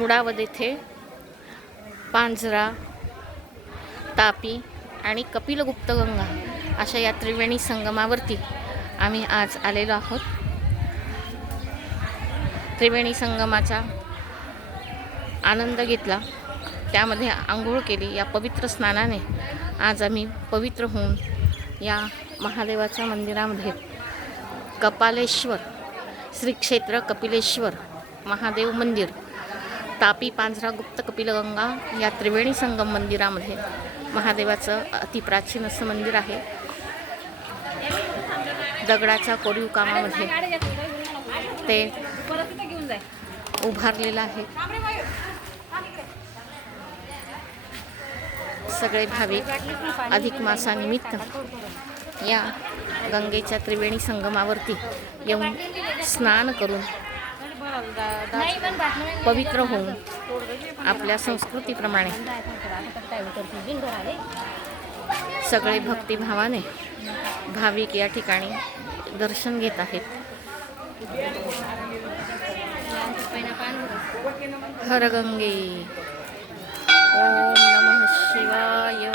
मुडावद येथे पांझरा, तापी आणि कपिलगुप्त गंगा अशा या त्रिवेणी संगमावरती आम्ही आज आलेलो आहोत। त्रिवेणी संगमाचा आनंद घेतला, त्यामध्ये आंघोळ केली। या पवित्र स्नानाने आज आम्ही पवित्र होऊन या महादेवाच्या मंदिरामध्ये कपालेश्वर श्री क्षेत्र कपिलेश्वर महादेव मंदिर, तापी, पांझरा, गुप्त, कपिलगंगा या त्रिवेणी संगम मंदिरामध्ये महादेवाचं अतिप्राचीन असं मंदिर आहे। दगडाच्या कोरीव कामामध्ये ते उभारलेलं आहे। सगळे भाविक अधिक मासानिमित्त या गंगेच्या त्रिवेणी संगमावरती येऊन स्नान करून पवित्र होऊन आपल्या संस्कृतीप्रमाणे सगळे भक्तिभावाने भाविक या ठिकाणी दर्शन घेत आहेत। हर गंगे, ओम नमः शिवाय।